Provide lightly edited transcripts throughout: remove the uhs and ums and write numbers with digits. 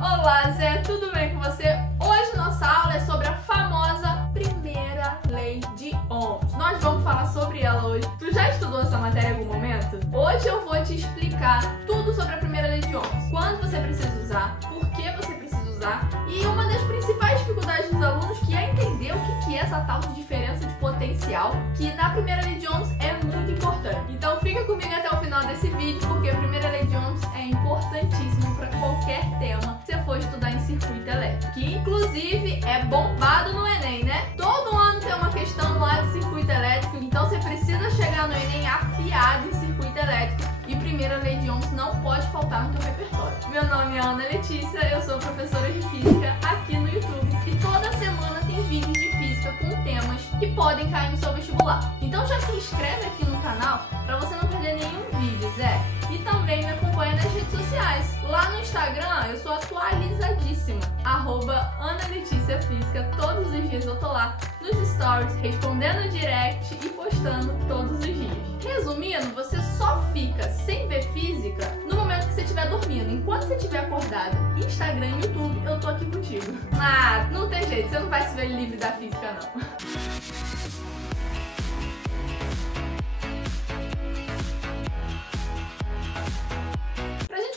Olá, Zé, tudo bem com você? Hoje nossa aula é sobre a famosa primeira lei de Ohms. Nós vamos falar sobre ela hoje. Tu já estudou essa matéria em algum momento? Hoje eu vou te explicar tudo sobre a primeira lei de Ohms. Quando você precisa usar, por que você precisa usar e uma das principais dificuldades dos alunos que é entender o que é essa tal de diferença de potencial, que na primeira lei de Ohms é muito importante. Então fica comigo até o final desse vídeo, porque a primeira lei de Ohms é importantíssima para qualquer tema que você for estudar em circuito elétrico, que inclusive é bombado no Enem, né? Todo ano tem uma questão lá de circuito elétrico, então você precisa chegar no Enem afiado em circuito elétrico e primeira lei de Ohms não pode faltar no teu repertório. Meu nome é Ana Letícia, eu sou professora de física aqui no YouTube e toda semana tem vídeos de física com temas que podem cair no seu vestibular. Então já se inscreve aqui no canal para você não perder nenhum vídeo, Zé. E também me acompanha nas redes sociais. Lá no Instagram eu sou atualizadíssima, @AnaLeticiaFísica. Todos os dias eu tô lá nos stories, respondendo direct e postando todos os dias. Resumindo, você só fica sem ver física no momento que você estiver dormindo. Enquanto você estiver acordado, Instagram e YouTube, eu tô aqui contigo. Ah, não tem jeito, você não vai se ver livre da física, não.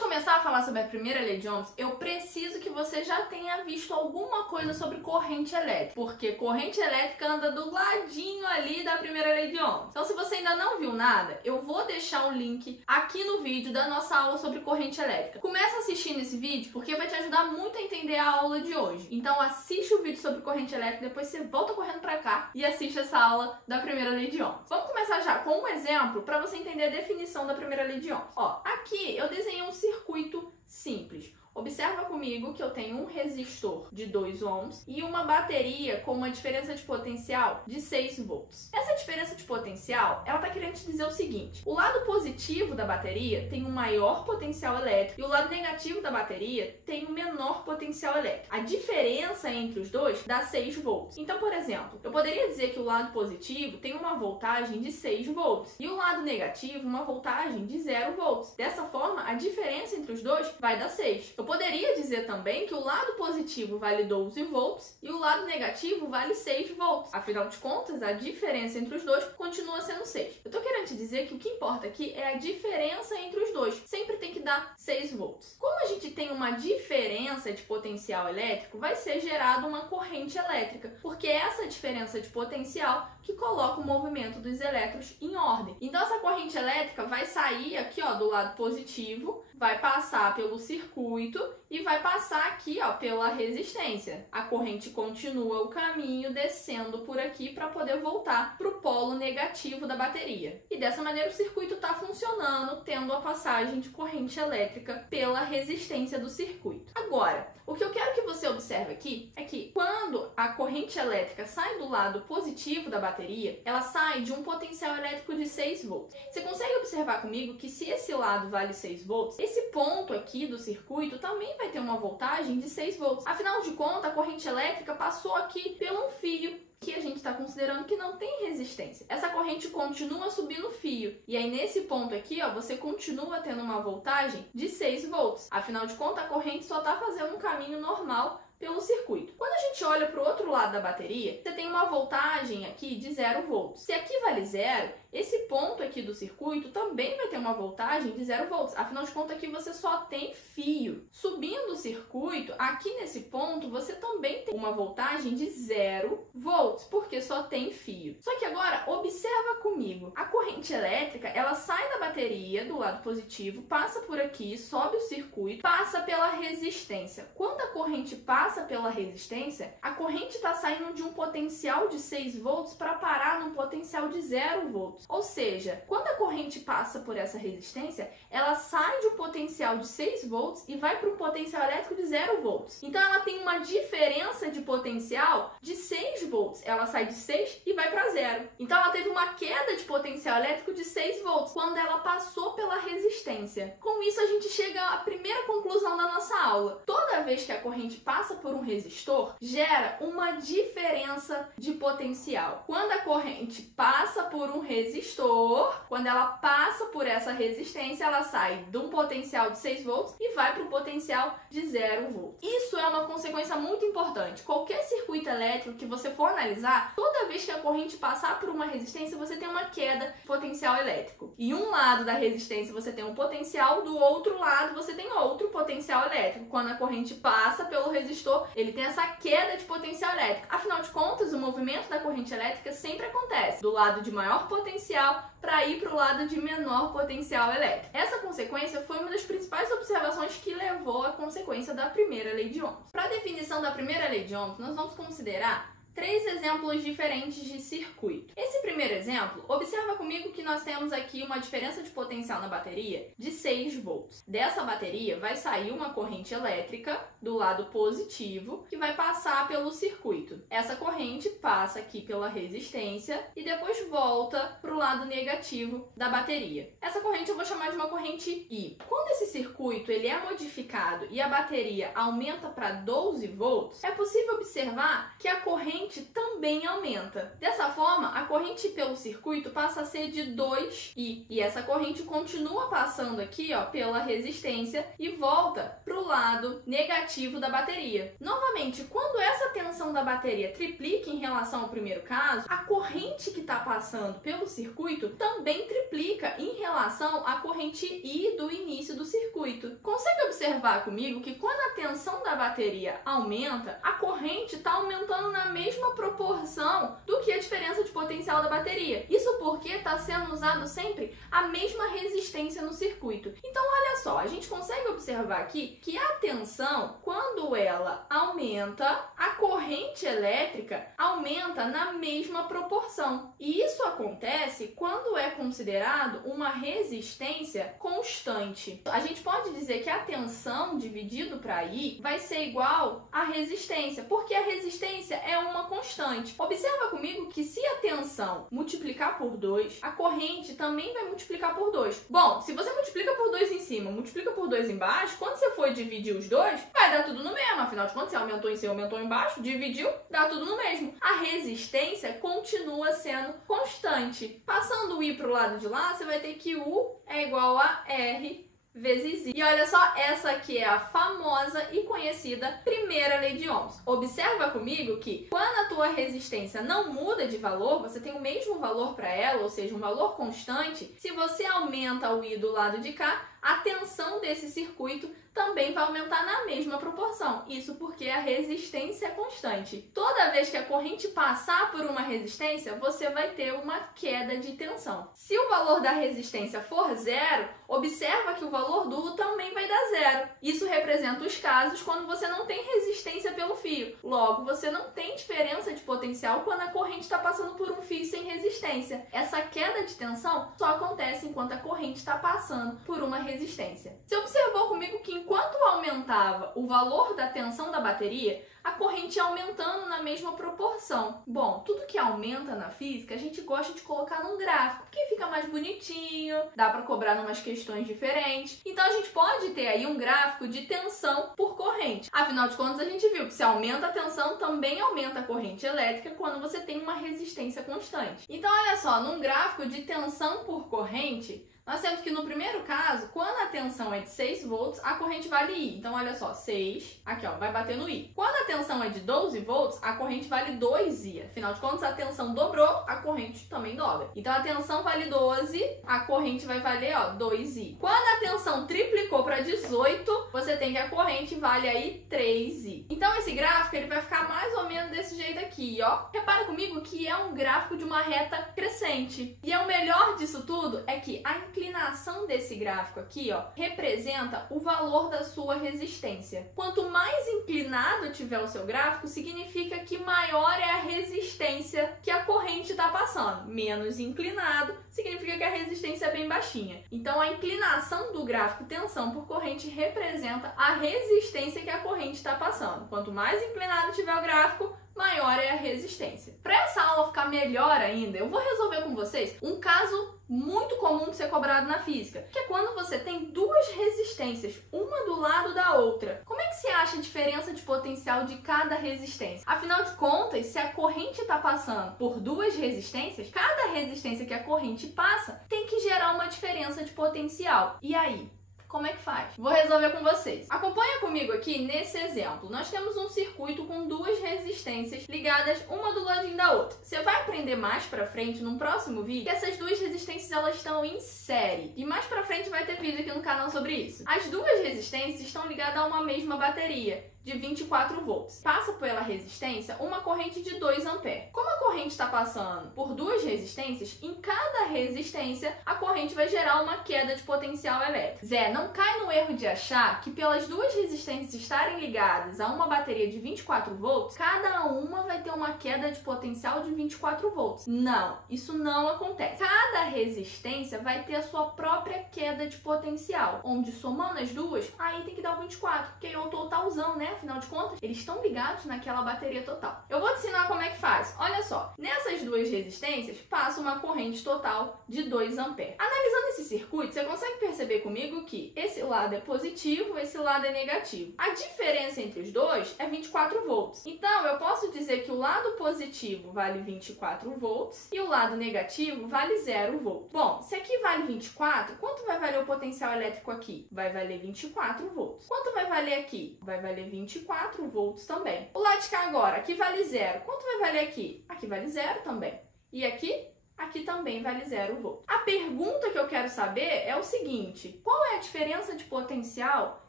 Começar a falar sobre a primeira lei de Ohms, eu preciso que você já tenha visto alguma coisa sobre corrente elétrica, porque corrente elétrica anda do ladinho ali da primeira lei de Ohms. Então, se você ainda não viu nada, eu vou deixar o link aqui no vídeo da nossa aula sobre corrente elétrica. Começa assistindo esse vídeo, porque vai te ajudar muito a entender a aula de hoje. Então, assiste o vídeo sobre corrente elétrica, depois você volta correndo pra cá e assiste essa aula da primeira lei de Ohms. Vamos começar já com um exemplo para você entender a definição da primeira lei de Ohms. Ó, aqui eu desenhei um circuito simples. Observa comigo que eu tenho um resistor de 2 ohms e uma bateria com uma diferença de potencial de 6 volts. Essa diferença de potencial, ela está querendo te dizer o seguinte: o lado positivo da bateria tem um maior potencial elétrico e o lado negativo da bateria tem um menor potencial elétrico. A diferença entre os dois dá 6 volts. Então, por exemplo, eu poderia dizer que o lado positivo tem uma voltagem de 6 volts e o lado negativo uma voltagem de 0 volts. Dessa forma, a diferença entre os dois vai dar 6. Eu poderia dizer também que o lado positivo vale 12 volts e o lado negativo vale 6 volts. Afinal de contas, a diferença entre os dois continua sendo 6. Eu tô querendo te dizer que o que importa aqui é a diferença entre os dois. Sempre tem que dar 6 volts. Como a gente tem uma diferença de potencial elétrico, vai ser gerada uma corrente elétrica, porque é essa diferença de potencial que coloca o movimento dos elétrons em ordem. Então essa corrente elétrica vai sair aqui, ó, do lado positivo, vai passar pelo circuito e vai passar aqui, ó, pela resistência. A corrente continua o caminho descendo por aqui para poder voltar para o polo negativo da bateria. E dessa maneira o circuito está funcionando, tendo a passagem de corrente elétrica pela resistência do circuito. Agora, o que eu quero que você observe aqui é que quando a corrente elétrica sai do lado positivo da bateria, ela sai de um potencial elétrico de 6 volts. Você consegue observar comigo que se esse lado vale 6 volts, esse ponto aqui do circuito também vai ter uma voltagem de 6 volts. Afinal de contas, a corrente elétrica passou aqui pelo um fio que a gente está considerando que não tem resistência. Essa corrente continua subindo o fio. E aí, nesse ponto aqui, ó, você continua tendo uma voltagem de 6 volts. Afinal de contas, a corrente só está fazendo um caminho normal pelo circuito. Quando a gente olha para o outro lado da bateria, você tem uma voltagem aqui de 0 volts. Se aqui vale 0, esse ponto aqui do circuito também vai ter uma voltagem de 0 volts. Afinal de contas, aqui você só tem fio. Subindo o circuito, aqui nesse ponto, você também tem uma voltagem de 0 volts, porque só tem fio. Só que agora, observa comigo. A corrente elétrica, ela sai da bateria, do lado positivo, passa por aqui, sobe o circuito, passa pela resistência. Quando a corrente passa pela resistência, a corrente está saindo de um potencial de 6 volts para parar num potencial de 0 volts. Ou seja, quando a corrente passa por essa resistência, ela sai de um potencial de 6 volts e vai para um potencial elétrico de 0 volts. Então ela tem uma diferença de potencial de 6 volts. Ela sai de 6 e vai para 0. Então ela teve uma queda de potencial elétrico de 6 volts quando ela passou pela resistência. Com isso a gente chega à primeira conclusão da nossa aula. Toda vez que a corrente passa por um resistor, gera uma diferença de potencial. Quando a corrente passa por um resistor, quando ela passa por essa resistência, ela sai de um potencial de 6 volts e vai para o potencial de 0 volts. Isso é uma consequência muito importante. Qualquer circuito elétrico que você for analisar, toda vez que a corrente passar por uma resistência, você tem uma queda de potencial elétrico. E um lado da resistência você tem um potencial, do outro lado você tem outro potencial elétrico. Quando a corrente passa pelo resistor, ele tem essa queda de potencial elétrico. Afinal de contas, o movimento da corrente elétrica sempre acontece do lado de maior potencial para ir para o lado de menor potencial elétrico. Essa consequência foi uma das principais observações que levou à consequência da primeira lei de Ohms. Para a definição da primeira lei de Ohms, nós vamos considerar 3 exemplos diferentes de circuito. Esse primeiro exemplo, observa comigo que nós temos aqui uma diferença de potencial na bateria de 6 volts. Dessa bateria vai sair uma corrente elétrica do lado positivo que vai passar pelo circuito. Essa corrente passa aqui pela resistência e depois volta para o lado negativo da bateria. Essa corrente eu vou chamar de uma corrente I. Quando esse circuito ele é modificado e a bateria aumenta para 12 volts, é possível observar que a corrente também aumenta. Dessa forma, a corrente pelo circuito passa a ser de 2I. E essa corrente continua passando aqui, ó, pela resistência e volta para o lado negativo da bateria. Novamente, quando essa tensão da bateria triplica em relação ao primeiro caso, a corrente que está passando pelo circuito também triplica em relação à corrente I do início do circuito. Consegue observar comigo que quando a tensão da bateria aumenta, a corrente está aumentando na mesma proporção do que a diferença de potencial da bateria. Isso porque está sendo usado sempre a mesma resistência no circuito. Então, olha só, a gente consegue observar aqui que a tensão, quando ela aumenta, a corrente elétrica aumenta na mesma proporção. E isso acontece quando é considerado uma resistência constante. A gente pode dizer que a tensão dividido para I vai ser igual à resistência, porque a resistência é uma constante. Observa comigo que se a tensão multiplicar por 2, a corrente também vai multiplicar por 2. Bom, se você multiplica por 2 em cima, multiplica por 2 embaixo, quando você for dividir os dois, vai dar tudo no mesmo. Afinal de contas, você aumentou em cima, aumentou embaixo, dividiu, dá tudo no mesmo. A resistência continua sendo constante. Passando o I para o lado de lá, você vai ter que U é igual a R vezes I. E olha só, essa aqui é a famosa e conhecida primeira lei de Ohms. Observa comigo que quando a tua resistência não muda de valor, você tem o mesmo valor para ela, ou seja, um valor constante, se você aumenta o I do lado de cá, a tensão desse circuito também vai aumentar na mesma proporção. Isso porque a resistência é constante. Toda vez que a corrente passar por uma resistência, você vai ter uma queda de tensão. Se o valor da resistência for 0, observa que o valor do U também vai dar 0. Isso representa os casos quando você não tem resistência pelo fio. Logo, você não tem diferença de potencial quando a corrente está passando por um fio sem resistência. Essa queda de tensão só acontece enquanto a corrente está passando por uma resistência. Você observou comigo que enquanto aumentava o valor da tensão da bateria, a corrente ia aumentando na mesma proporção. Bom, tudo que aumenta na física, a gente gosta de colocar num gráfico, porque fica mais bonitinho, dá para cobrar em umas questões diferentes. Então, a gente pode ter aí um gráfico de tensão por corrente. Afinal de contas, a gente viu que se aumenta a tensão, também aumenta a corrente elétrica quando você tem uma resistência constante. Então, olha só, num gráfico de tensão por corrente, nós temos que no primeiro caso, quando a tensão é de 6 volts, a corrente vale I. Então, olha só, 6, aqui ó, vai bater no I. Quando a tensão é de 12 volts, a corrente vale 2I. Afinal de contas, a tensão dobrou, a corrente também dobra. Então, a tensão vale 12, a corrente vai valer, ó, 2I. Quando a tensão triplicou para 18, você tem que a corrente vale aí 3I. Então, esse gráfico, ele vai ficar mais ou menos desse jeito aqui, ó. Repara comigo que é um gráfico de uma reta crescente. E o melhor disso tudo é que a inclinação desse gráfico aqui, ó, representa o valor da sua resistência. Quanto mais inclinado tiver o seu gráfico, significa que maior é a resistência que a corrente está passando. Menos inclinado, significa que a resistência é bem baixinha. Então, a inclinação do gráfico tensão por corrente representa a resistência que a corrente está passando. Quanto mais inclinado tiver o gráfico, maior é a resistência. Para essa aula ficar melhor ainda, eu vou resolver com vocês um caso muito comum de ser cobrado na física, que é quando você tem duas resistências, uma do lado da outra. Como é que se acha a diferença de potencial de cada resistência? Afinal de contas, se a corrente está passando por duas resistências, cada resistência que a corrente passa tem que gerar uma diferença de potencial. E aí? Como é que faz? Vou resolver com vocês. Acompanha comigo aqui nesse exemplo. Nós temos um circuito com duas resistências ligadas uma do ladinho da outra. Você vai aprender mais pra frente, num próximo vídeo, que essas duas resistências elas estão em série. E mais pra frente vai ter vídeo aqui no canal sobre isso. As duas resistências estão ligadas a uma mesma bateria de 24 volts. Passa pela resistência uma corrente de 2 amperes. Como a corrente está passando por duas resistências, em cada resistência a corrente vai gerar uma queda de potencial elétrico. Zé, não cai no erro de achar que pelas duas resistências estarem ligadas a uma bateria de 24 volts, cada uma vai ter uma queda de potencial de 24 volts. Não, isso não acontece. Cada resistência vai ter a sua própria queda de potencial, onde somando as duas, aí tem que dar o 24, porque é o totalzão, né? Afinal de contas, eles estão ligados naquela bateria total. Eu vou te ensinar como é que faz. Olha só, nessas duas resistências passa uma corrente total de 2 amperes. Analisando esse circuito, você consegue perceber comigo que esse lado é positivo, esse lado é negativo. A diferença entre os dois é 24 volts. Então, eu posso dizer que o lado positivo vale 24 volts e o lado negativo vale 0 volts. Bom, se aqui vale 24, quanto vai valer o potencial elétrico aqui? Vai valer 24 volts. Quanto vai valer aqui? Vai valer 24 volts também. O lado de cá agora, aqui vale 0. Quanto vai valer aqui? Aqui vale 0 também. E aqui? Aqui também vale 0 volts. A pergunta que eu quero saber é o seguinte: qual é a diferença de potencial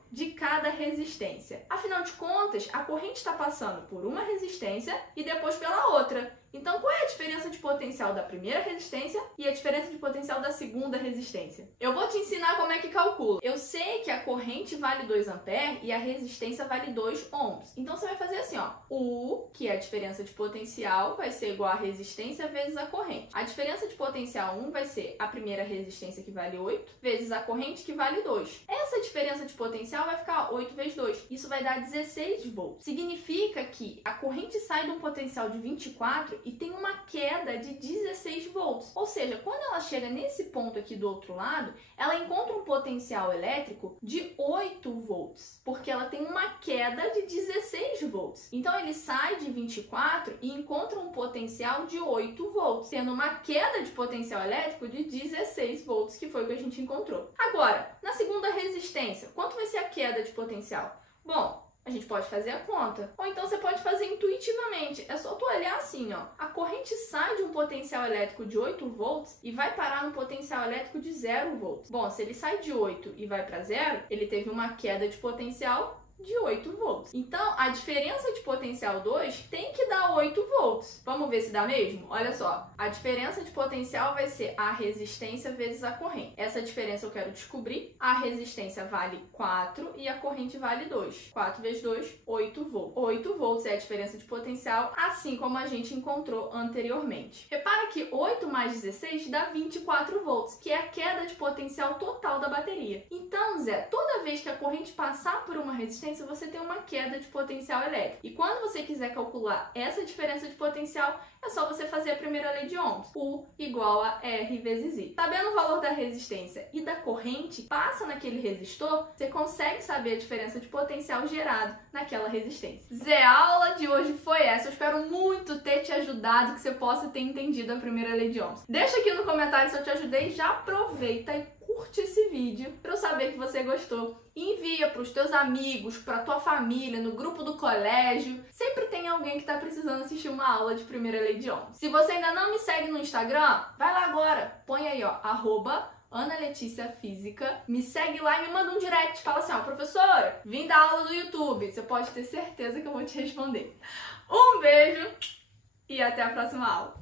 de cada resistência? Afinal de contas, a corrente está passando por uma resistência e depois pela outra. Então, qual é a diferença de potencial da primeira resistência e a diferença de potencial da segunda resistência? Eu vou te ensinar como é que calcula. Eu sei que a corrente vale 2 amperes e a resistência vale 2 ohms. Então, você vai fazer assim, ó. O U, que é a diferença de potencial, vai ser igual a resistência vezes a corrente. A diferença de potencial 1 vai ser a primeira resistência, que vale 8, vezes a corrente, que vale 2. Essa diferença de potencial vai ficar 8 vezes 2. Isso vai dar 16 volts. Significa que a corrente sai de um potencial de 24 e tem uma queda de 16 volts. Ou seja, quando ela chega nesse ponto aqui do outro lado, ela encontra um potencial elétrico de 8 volts, porque ela tem uma queda de 16 volts. Então ele sai de 24 e encontra um potencial de 8 volts, tendo uma queda de potencial elétrico de 16 volts, que foi o que a gente encontrou. Agora, na segunda resistência, quanto vai ser a queda de potencial? Bom, a gente pode fazer a conta. Ou então você pode fazer intuitivamente. É só tu olhar assim, ó. A corrente sai de um potencial elétrico de 8 volts e vai parar no potencial elétrico de 0 volts. Bom, se ele sai de 8 e vai para 0, ele teve uma queda de potencial de 8 volts. Então, a diferença de potencial 2 tem que dar 8 volts. Vamos ver se dá mesmo? Olha só, a diferença de potencial vai ser a resistência vezes a corrente. Essa diferença eu quero descobrir. A resistência vale 4 e a corrente vale 2. 4 vezes 2, 8 volts. 8 volts é a diferença de potencial, assim como a gente encontrou anteriormente. Repara que 8 mais 16 dá 24 volts, que é a queda de potencial total da bateria. Então, Zé, toda vez que a corrente passar por uma resistência, você tem uma queda de potencial elétrico. E quando você quiser calcular essa diferença de potencial, é só você fazer a primeira lei de Ohms. U igual a R vezes I. Sabendo o valor da resistência e da corrente que passa naquele resistor, você consegue saber a diferença de potencial gerado naquela resistência. Zé, a aula de hoje foi essa. Eu espero muito ter te ajudado, que você possa ter entendido a primeira lei de Ohms. Deixa aqui no comentário se eu te ajudei. Já aproveita e curte esse vídeo para eu saber que você gostou. Envia para os teus amigos, para tua família, no grupo do colégio. Sempre tem alguém que está precisando assistir uma aula de primeira lei de Ohms. Se você ainda não me segue no Instagram, vai lá agora. Põe aí, ó, @AnaLeticiaFísica. Me segue lá e me manda um direct. Fala assim, ó, professora, vim da aula do YouTube. Você pode ter certeza que eu vou te responder. Um beijo e até a próxima aula.